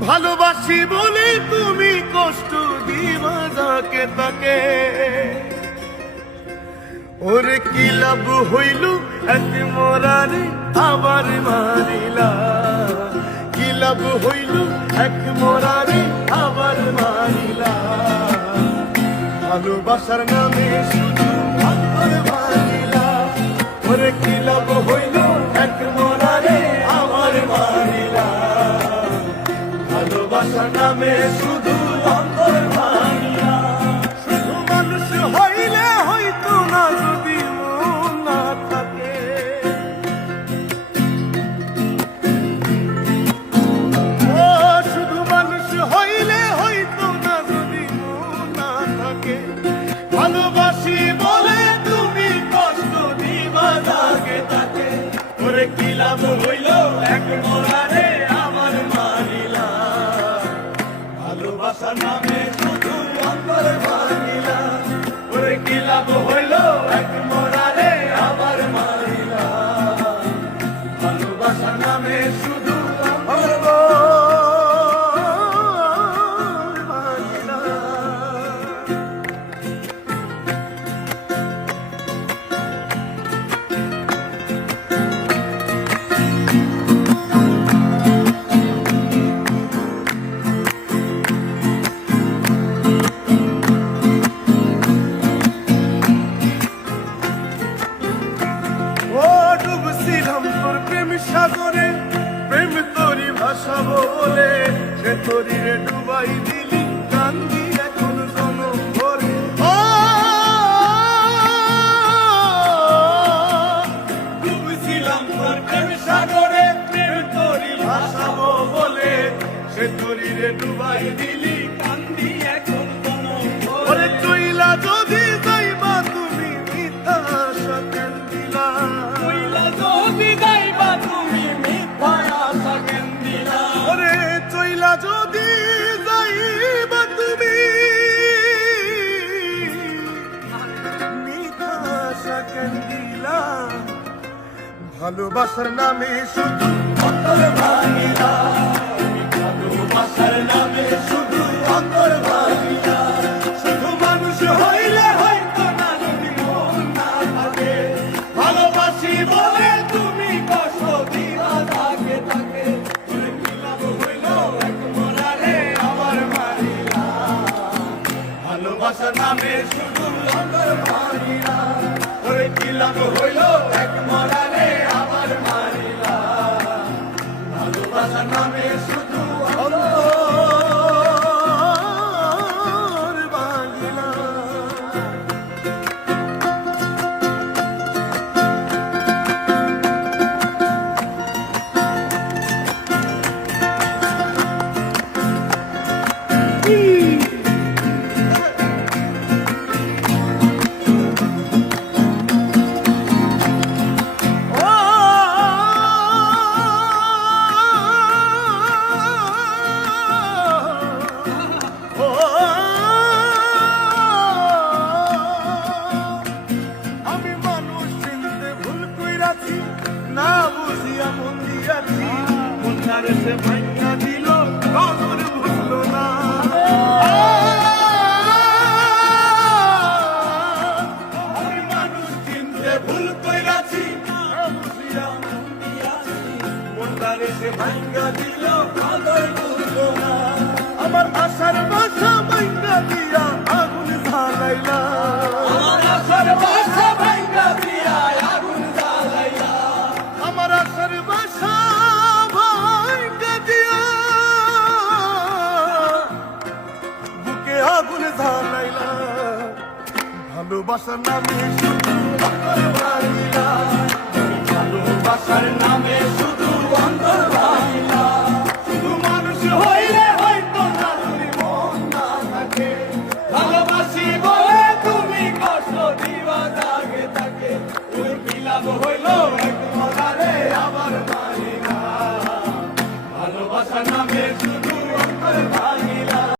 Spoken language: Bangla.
ভালোবাসি বলে তুমি কষ্ট দিবা যাকে তাকে। ওরে কি লাভ হইল এক মরারে আবার মারিলা? কি লাভ হইল এক মরারে আবার মারিলা? ভালোবাসার নামে শুধু মারিলা। ওরে কি লাভ হইল এক মরারে নামে শুধু অন্তর শুধু হইলে না যদি না থাকে। শুধু মানুষ হইলে না যদি না থাকে। সে তোরি রে ডুবাই দিলি, কান্দি এখন কোন ভরে ডুবছিলাম প্রেম সাগরে, প্রেম তোরি ভাসাবো বলে। সে শরীরে ডুবাই দিলি, কান্দি এখন কোন ভরে চইলা ভালোবাসার নামে শুধু অন্তর ভাঙিলা ভালোবাসার নামে শুধু অন্তর শুধু মানুষ হইলে হয়তো না না ভালোবাসি বলে তুমি ভালোবাসার নামে শুধু অন্তর হইল ভালোবাসার নামে শুধু অন্তর না বুঝিয়া মন দিয়াছি মনটারে সে ভাঙা দিল কবর বুঝলো না। মানুষ চিনতে ভুল কইরাছি মনটারে সে ভাঙা দিল কবর বুঝলো না। আমার আশার বাসা ভাঙা দিয়া আগুন ঝালাইলা আগুন ঝালাইলা ভালোবাসার নামে শুধু অন্তর ভালোবাসার নামে শুধু অন্তর